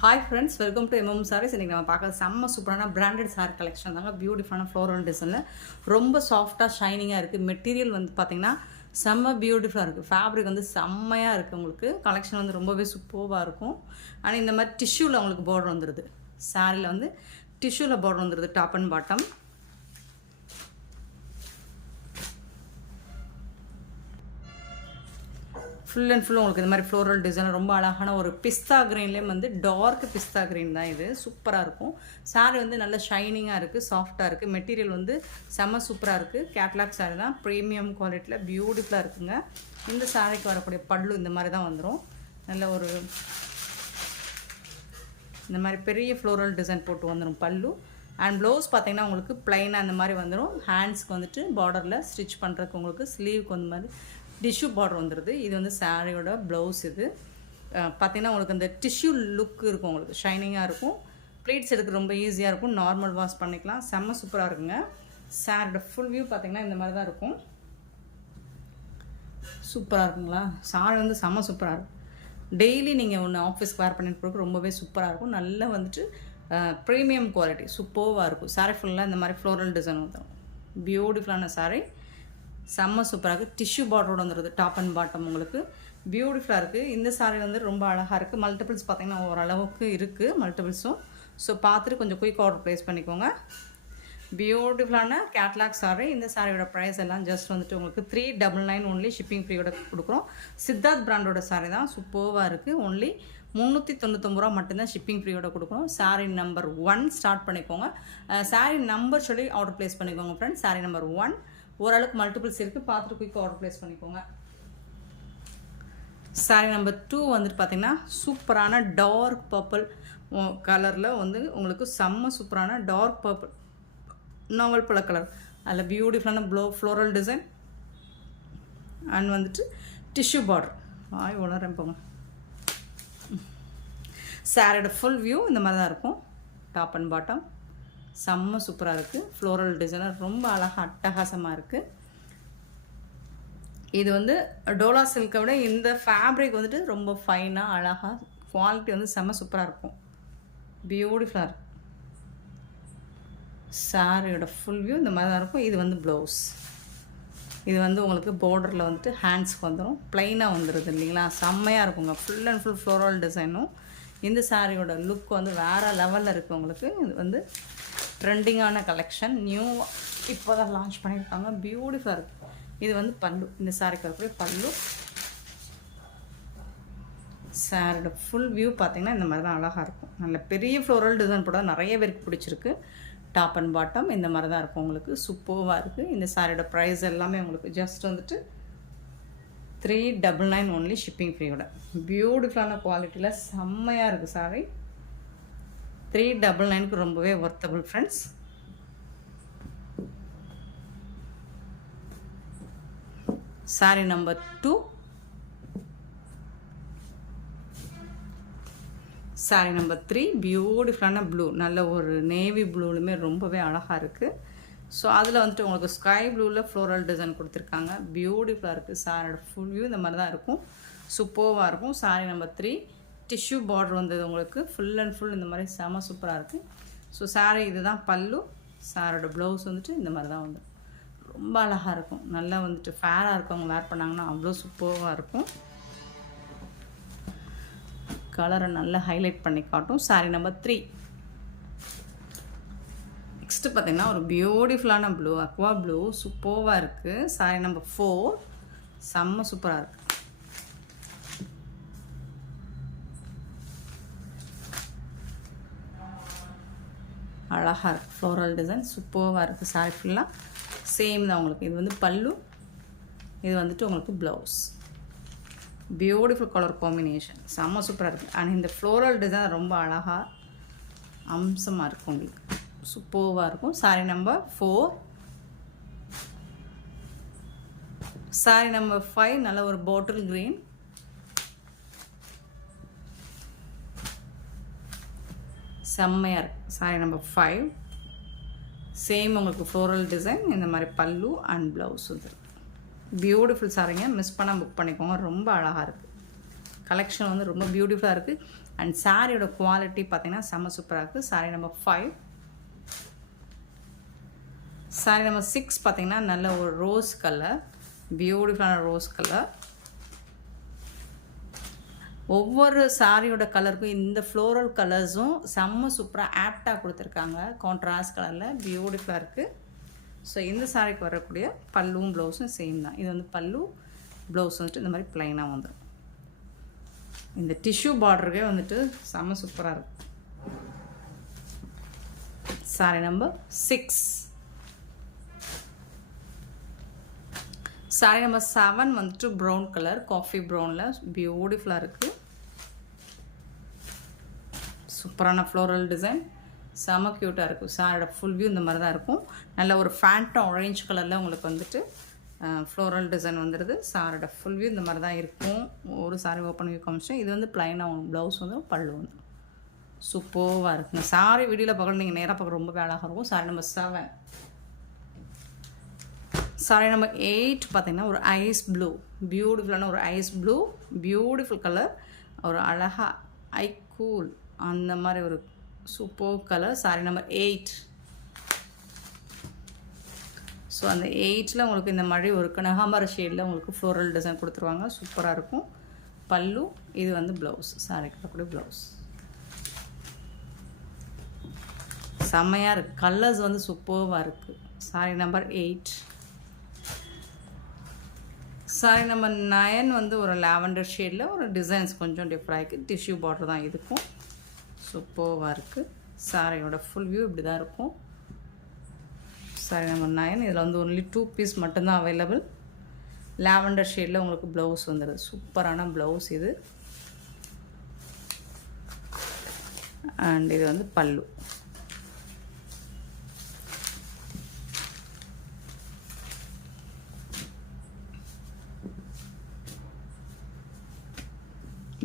Hi friends, welcome to MM Sarees. இன்றைக்கி நம்ம பார்க்குறது செம்ம சூப்பரான பிராண்டட் சாரீ கலெக்ஷன் தாங்க. பியூட்டிஃபுல்லான ஃப்ளோரல் டிசைனில் ரொம்ப சாஃப்டாக ஷைனிங்காக இருக்குது. மெட்டீரியல் வந்து பார்த்திங்கன்னா செம்ம பியூட்டிஃபுல்லாக இருக்குது. ஃபேப்ரிக் வந்து செம்மையாக இருக்குது. உங்களுக்கு கலெக்ஷன் வந்து ரொம்பவே சூப்பராக இருக்கும். ஆனால் இந்த மாதிரி டிஷ்யூவில் உங்களுக்கு பார்டர் வந்துடுது. சாரியில் வந்து டிஷ்யூவில் பார்டர் வந்துடுது, top and bottom. Full and full உங்களுக்கு இந்த மாதிரி ஃப்ளோரல் டிசைன் ரொம்ப அழகான ஒரு பிஸ்தா க்ரீன்லேயும் வந்து டார்க் பிஸ்தா க்ரீன் தான். இது சூப்பராக இருக்கும். சாரீ வந்து நல்ல ஷைனிங்காக இருக்குது, சாஃப்டாக இருக்குது. மெட்டீரியல் வந்து செம்ம சூப்பராக இருக்குது. கேட்லாக் சாரீ தான், ப்ரீமியம் குவாலிட்டியில் பியூட்டிஃபுல்லாக இருக்குங்க. இந்த சாரீக்கு வரக்கூடிய பல்லு இந்த மாதிரி தான் வந்துடும். நல்ல ஒரு இந்த மாதிரி பெரிய ஃப்ளோரல் டிசைன் போட்டு வந்துடும் பல்லு. அண்ட் ப்ளவுஸ் பார்த்திங்கன்னா உங்களுக்கு ப்ளைனாக அந்த மாதிரி வந்துடும். ஹேண்ட்ஸ்க்கு வந்துட்டு பார்டரில் ஸ்டிச் பண்ணுறதுக்கு உங்களுக்கு ஸ்லீவுக்கு வந்து மாதிரி டிஷ்யூ பார்டர் வந்துடுது. இது வந்து சாரியோட ப்ளவுஸ். இது பார்த்திங்கன்னா உங்களுக்கு அந்த டிஷ்யூ லுக் இருக்கும், உங்களுக்கு ஷைனிங்காக இருக்கும். ப்ளீட்ஸ் எடுக்க ரொம்ப ஈஸியாக இருக்கும். நார்மல் வாஷ் பண்ணிக்கலாம். செம்ம சூப்பராக இருக்குங்க. சாரியோட ஃபுல் வியூ பார்த்திங்கன்னா இந்த மாதிரி தான் இருக்கும். சூப்பராக இருக்குங்களா? சாரி வந்து செம்ம சூப்பராக இருக்கும். டெய்லி நீங்கள் ஒன்று ஆஃபீஸ்க்கு வேர் பண்ணிட்டு போகிறதுக்கு ரொம்பவே சூப்பராக இருக்கும். நல்லா வந்துட்டு ப்ரீமியம் குவாலிட்டி சூப்பராக இருக்கும். சாரி ஃபுல்லாக இந்த மாதிரி ஃப்ளோரல் டிசைன் வந்துடும். பியூட்டிஃபுல்லான சாரி, செம்ம சூப்பராக இருக்குது. டிஷ்யூ பார்டரோடு வந்துடுது, டாப் அண்ட் பாட்டம். உங்களுக்கு பியூட்டிஃபுல்லாக இருக்குது. இந்த சாரீ வந்து ரொம்ப அழகாக இருக்குது. மல்டிபிள்ஸ் பார்த்திங்கன்னா ஓரளவுக்கு இருக்குது மல்டிபிள்ஸும். ஸோ பார்த்துட்டு கொஞ்சம் குயிக் ஆர்டர் ப்ளேஸ் பண்ணிக்கோங்க. பியூட்டிஃபுல்லான கேட்லாக் சாரீ. இந்த சாரியோட ப்ரைஸ் எல்லாம் ஜஸ்ட் வந்துட்டு உங்களுக்கு 399 ஒன்லி. ஷிப்பிங் ஃப்ரீயோட கொடுக்குறோம். சித்தார்த் பிராண்டோட சாரீ தான், சூப்பராக இருக்குது. ஒன்லி 399 ரூபா மட்டும்தான் ஷிப்பிங் ஃப்ரீயோட கொடுக்குறோம். சாரீ நம்பர் 1 ஸ்டார்ட் பண்ணிக்கோங்க. சாரீ நம்பர் சொல்லி ஆர்டர் ப்ளேஸ் பண்ணிக்கோங்க ஃப்ரெண்ட்ஸ். சாரீ நம்பர் 1 ஓரளவுக்கு மல்டிபிள்ஸ் இருக்குது. பார்த்துட்டு குயிக் ஆர்டர் ப்ளேஸ் பண்ணிக்கோங்க. சாரீ நம்பர் 2 வந்துட்டு பார்த்திங்கன்னா சூப்பரான டார்க் பர்பிள் கலரில் வந்து உங்களுக்கு செம்ம சூப்பரான டார்க் பர்பிள் நாவல் பழ கலர். அதில் பியூட்டிஃபுல்லான ஃப்ளோரல் டிசைன் அண்ட் வந்துட்டு டிஷ்யூ பார்டர். வளரேன் போங்க. சாரியோட ஃபுல் வியூ இந்த மாதிரி தான் இருக்கும். டாப் அண்ட் பாட்டம் செம்ம சூப்பராக இருக்குது. ஃப்ளோரல் டிசைனர் ரொம்ப அழகாக அட்டகாசமாக இருக்குது. இது வந்து டோலா சில்கை விட இந்த ஃபேப்ரிக் வந்துட்டு ரொம்ப ஃபைனாக அழகாக குவாலிட்டி வந்து செம்ம சூப்பராக இருக்கும். பியூட்டிஃபுல்லாக இருக்குது. சாரியோட ஃபுல் வியூ இந்த மாதிரி தான் இருக்கும். இது வந்து ப்ளவுஸ். இது வந்து உங்களுக்கு பார்டரில் வந்துட்டு ஹேண்ட்ஸ்க்கு வந்துடும். ப்ளைனாக வந்துடுது இல்லைங்களா? செம்மையாக இருக்குங்க. ஃபுல் அண்ட் ஃபுல் ஃப்ளோரல் டிசைனும். இந்த சாரியோட லுக் வந்து வேறு லெவலில் இருக்குது உங்களுக்கு. இது வந்து ட்ரெண்டிங்கான கலெக்ஷன், நியூ இப்போ தான் லான்ச் பண்ணியிருக்காங்க. பியூட்டிஃபுல்லாக இருக்குது. இது வந்து பல்லு. இந்த சாரிக்கு வரக்கூடிய பல்லு. சாரியோட ஃபுல் வியூ பார்த்திங்கன்னா இந்த மாதிரி தான் அழகாக இருக்கும். நல்ல பெரிய ஃப்ளோரல் டிசைன் போட நிறைய பேருக்கு பிடிச்சிருக்கு. டாப் அண்ட் பாட்டம் இந்த மாதிரி தான் இருக்கும். உங்களுக்கு சூப்பராக இருக்குது. இந்த சாரியோட ப்ரைஸ் எல்லாமே உங்களுக்கு ஜஸ்ட் வந்துட்டு 399 ஒன்லி. ஷிப்பிங் ஃப்ரீயோட பியூட்டிஃபுல்லான குவாலிட்டியில் செம்மையாக இருக்குது சாரி. 399க்கு ரொம்பவே worthable friends. Sari number 2. Sari number 3 பியூட்டிஃபுல்லான ப்ளூ. நல்ல ஒரு நேவி ப்ளூலுமே ரொம்பவே அழகாக இருக்குது. ஸோ அதில் வந்துட்டு உங்களுக்கு ஸ்கை ப்ளூவில் ஃப்ளோரல் டிசைன் கொடுத்துருக்காங்க. பியூட்டிஃபுல்லாக இருக்குது. சாரியோட ஃபுல் வியூ இந்த மாதிரி தான் இருக்கும். சூப்பராக இருக்கும். சாரி நம்பர் 3 டிஷ்யூ பார்டர் வந்தது உங்களுக்கு. ஃபுல் அண்ட் ஃபுல் இந்த மாதிரி செம சூப்பராக இருக்குது. ஸோ சாரி இதுதான் பல்லு. சாரியோட ப்ளவுஸ் வந்துட்டு இந்த மாதிரி தான் வந்து ரொம்ப அழகாக இருக்கும். நல்லா வந்துட்டு ஃபேராக இருக்கவங்க வேர் பண்ணாங்கன்னா அவ்வளோ சூப்பராக இருக்கும். கலரை நல்லா ஹைலைட் பண்ணி காட்டும். Sorry number 3. நெக்ஸ்ட்டு பார்த்திங்கன்னா ஒரு பியூட்டிஃபுல்லான ப்ளூ, அக்வா ப்ளூ சூப்பராக இருக்குது. சாரி நம்பர் 4 செம்ம சூப்பராக இருக்குது. அழகாக இருக்குது. ஃப்ளோரல் டிசைன் சூப்பராக இருக்குது. சாரி ஃபுல்லாக சேம் தான் உங்களுக்கு. இது வந்து பல்லு, இது வந்துட்டு உங்களுக்கு ப்ளவுஸ். பியூட்டிஃபுல் கலர் காம்பினேஷன் செம்ம சூப்பராக இருக்குது. அண்ட் இந்த ஃப்ளோரல் டிசைன் ரொம்ப அழகாக அம்சமாக இருக்கும். உங்களுக்கு சூப்பராக இருக்கும். Sorry number 4. சாரி நம்பர் 5 நல்ல ஒரு பாட்டில் க்ரீன். செம்மையாக இருக்குது. சாரி நம்பர் 5 சேம் உங்களுக்கு ஃப்ளோரல் டிசைன் இந்த மாதிரி பல்லு அண்ட் ப்ளவுஸ் வந்துருக்கு. பியூட்டிஃபுல் சாரிங்க, மிஸ் பண்ணால் புக் பண்ணிக்கோங்க. ரொம்ப அழகாக இருக்குது. கலெக்ஷன் வந்து ரொம்ப பியூட்டிஃபுல்லாக இருக்குது. அண்ட் சாரியோட குவாலிட்டி பார்த்திங்கன்னா செம்ம சூப்பராக இருக்குது. Sorry number 5. சாரி நம்பர் 6 பார்த்திங்கன்னா நல்ல ஒரு ரோஸ் கலர், பியூட்டிஃபுல்லான ரோஸ் கலர். ஒவ்வொரு சாரியோட கலருக்கும் இந்த ஃப்ளோரல் கலர்ஸும் செம்ம சூப்பராக ஆப்டாக கொடுத்துருக்காங்க. கான்ட்ராஸ்ட் கலரில் பியூட்டிஃபுல்லாக இருக்குது. ஸோ இந்த சாரிக்கு வரக்கூடிய பல்லுவும் ப்ளவுஸும் சேம் தான். இது வந்து பல்லு, ப்ளவுஸ் வந்துட்டு இந்த மாதிரி ப்ளைனாக வந்துடும். இந்த டிஷ்யூ பார்டருக்கே வந்துட்டு செம்ம சூப்பராக இருக்கும். Sorry number 6. சாரி நம்பர் 7 வந்துட்டு ப்ரௌன் கலர், காஃபி ப்ரௌனில் பியூட்டிஃபுல்லாக இருக்குது. சூப்பரான ஃப்ளோரல் டிசைன், செம க்யூட்டாக இருக்கும். சாரியோட ஃபுல் வியூ இந்த மாதிரி தான் இருக்கும். நல்ல ஒரு ஃபேண்டம் ஆரஞ்சு கலரில் உங்களுக்கு வந்துட்டு ஃப்ளோரல் டிசைன் வந்துடுது. சாரியோட ஃபுல் வியூ இந்த மாதிரி தான் இருக்கும். ஒரு சாரி ஓப்பன் வியூ காமிச்சேன். இது வந்து ப்ளைனாக ப்ளவுஸ் வந்து பல்லு வந்து சூப்பராக இருக்குங்க. சாரி வீடியோவில் பார்க்கணும், நீங்கள் நேராக பார்க்க ரொம்ப அழகாக இருக்கும். Sorry number 7. சாரி நம்பர் 8 பார்த்திங்கன்னா ஒரு ஐஸ் ப்ளூ, பியூட்டிஃபுல்லான ஒரு ஐஸ் ப்ளூ, பியூட்டிஃபுல் கலர், ஒரு அழகாக ஐ கூல் அந்த மாதிரி ஒரு super colour. Sorry number 8. So அந்த 8ல் உங்களுக்கு இந்த மாதிரி ஒரு கனகாம்பர ஷேடில் உங்களுக்கு ஃப்ளோரல் டிசைன் கொடுத்துருவாங்க. சூப்பராக இருக்கும். பல்லு, இது வந்து ப்ளவுஸ், சாரி கட்டக்கூடிய ப்ளவுஸ். செம்மையாக இருக்குது. கலர்ஸ் வந்து சூப்பராக இருக்குது. Sorry number 8. சாரி நம்பர் 9 வந்து ஒரு லாவெண்டர் ஷேடில் ஒரு டிசைன்ஸ் கொஞ்சம் டிஃப்ரெண்ட் இருக்குது. டிஷ்யூ பார்டர் தான் இதுக்கும். சூப்பராக இருக்குது. சாரியோட ஃபுல் வியூ இப்படி தான் இருக்கும். Sorry number 9. இதில் வந்து ஒன்லி 2 பீஸ் மட்டும்தான் அவைலபிள். லாவெண்டர் ஷேடில் உங்களுக்கு ப்ளவுஸ் வந்துடுது. சூப்பரான ப்ளவுஸ் இது. அண்ட் இது வந்து பல்லு.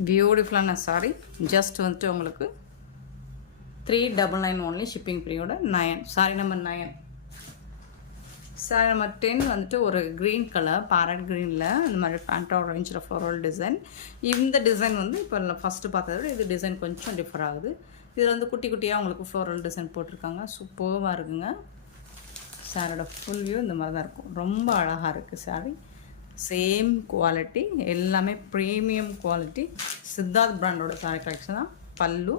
பியூட்டிஃபுல்லான சாரி. ஜஸ்ட் வந்துட்டு உங்களுக்கு 399 ஒன்லி ஷிப்பிங் ஃப்ரீயோட 9. சாரி நம்பர் 9. சாரி நம்பர் 10 வந்துட்டு ஒரு க்ரீன் கலர், பேரட் க்ரீனில் இந்த மாதிரி ஃபேண்டா ஆரஞ்சில் ஃப்ளோரல் டிசைன். இந்த டிசைன் வந்து இப்போ ஃபஸ்ட்டு பார்த்ததை இது டிசைன் கொஞ்சம் டிஃபர் ஆகுது. இதில் வந்து குட்டி குட்டியாக உங்களுக்கு ஃப்ளோரல் டிசைன் போட்டிருக்காங்க. சூப்பராக இருக்குங்க. சாரியோட ஃபுல் வியூ இந்த மாதிரி தான் இருக்கும். ரொம்ப அழகாக இருக்குது சாரி. சேம் குவாலிட்டி, எல்லாமே ப்ரீமியம் குவாலிட்டி. சித்தார்த் பிராண்டோட சாரி கலெக்ஷன் தான். பல்லு,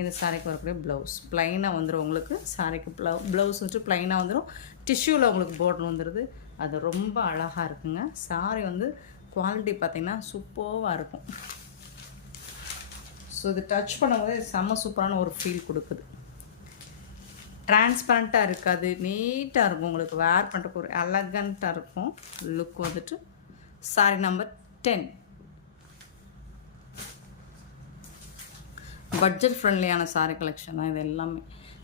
இந்த சாரிக்கு வரக்கூடிய ப்ளவுஸ் ப்ளைனாக வந்துடும் உங்களுக்கு. சாரிக்கு ப்ளவுஸ் வந்துட்டு ப்ளைனாக வந்துடும். டிஷ்யூவில் உங்களுக்கு போர்டர் வந்துடுது. அது ரொம்ப அழகாக இருக்குங்க. சாரி வந்து குவாலிட்டி பார்த்திங்கன்னா சூப்பராக இருக்கும். ஸோ இது டச் பண்ணும்போது செம்ம சூப்பரான ஒரு ஃபீல் கொடுக்குது. டிரான்ஸ்பரண்ட்டாக இருக்காது, நீட்டாக இருக்கும். உங்களுக்கு வேர் பண்ணுறதுக்கு ஒரு எலகண்ட்டாக இருக்கும் லுக் வந்துட்டு. சாரி நம்பர் 10. பட்ஜெட் ஃப்ரெண்ட்லியான சாரி கலெக்ஷன் தான் இது எல்லாமே.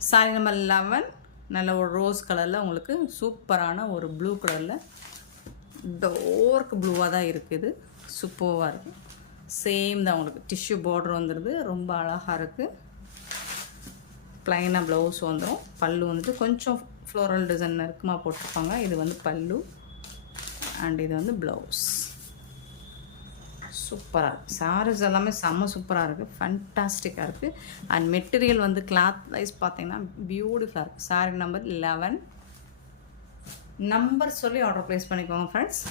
சாரி நம்பர் 11 நல்ல ஒரு ரோஸ் கலரில் உங்களுக்கு சூப்பரான ஒரு ப்ளூ கலரில் டார்க் ப்ளூவாக தான் இருக்குது. சூப்பராக இருக்குது. சேம் தான் உங்களுக்கு டிஷ்யூ பார்டர் வந்துடுது. ரொம்ப அழகாக இருக்குது. ப்ளைனாக ப்ளவுஸ் வந்துடும். பல்லு வந்துட்டு கொஞ்சம் ஃப்ளோரல் டிசைன் நெருக்கமாக போட்டிருப்பாங்க. இது வந்து பல்லு அண்ட் இது வந்து ப்ளவுஸ். சூப்பராக இருக்குது. சாரீஸ் எல்லாமே செம்ம சூப்பராக இருக்குது. ஃபண்டாஸ்டிக்காக இருக்குது. அண்ட் மெட்டீரியல் வந்து கிளாத் வைஸ் பார்த்தீங்கன்னா பியூட்டிஃபுல்லாக இருக்குது. Sorry number 11. நம்பர் சொல்லி ஆர்டர் ப்ளேஸ் பண்ணிக்கோங்க ஃப்ரெண்ட்ஸ்.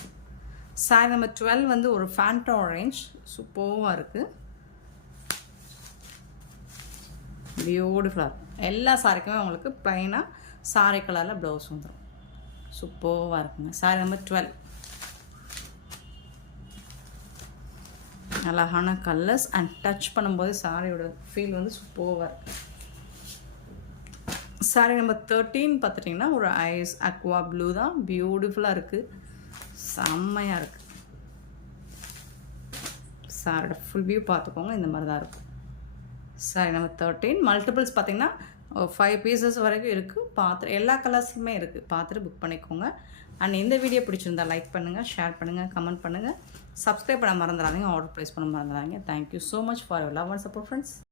சாரி நம்பர் 12 வந்து ஒரு ஃபேண்டா ஆரஞ்ச் சூப்பராக இருக்குது. பியூட்டிஃபுல்லாக இருக்கும். எல்லா சாரிக்குமே உங்களுக்கு ப்ளைனாக சாரி கலரில் ப்ளவுஸ் வந்துடும். சூப்பராக இருக்குங்க. Sorry number 12. அழகான கலர்ஸ் அண்ட் டச் பண்ணும்போது சாரியோட ஃபீல் வந்து சூப்பராக இருக்குது. சாரி நம்பர் 13 பார்த்துட்டிங்கன்னா ஒரு ஐஸ் அக்வா ப்ளூ தான். பியூட்டிஃபுல்லாக இருக்குது. செம்மையாக இருக்குது. சாரியோட ஃபுல் வியூ பார்த்துக்கோங்க. இந்த மாதிரி தான் இருக்கும். Sorry number 13. மல்டிபிள்ஸ் பார்த்திங்கன்னா 5 பீசஸ் வரைக்கும் இருக்குது. பார்த்துட்டு எல்லா கலர்ஸுமே இருக்குது. பார்த்துட்டு புக் பண்ணிக்கோங்க. அண்ட் இந்த வீடியோ பிடிச்சிருந்தா லைக் பண்ணுங்கள், ஷேர் பண்ணுங்கள், கமெண்ட் பண்ணுங்கள். சப்ஸ்கிரைப் பண்ண மறந்துடாதீங்க. ஆர்டர் ப்ளேஸ் பண்ண மறந்துடாதீங்க. Thank you so much for your love and support friends.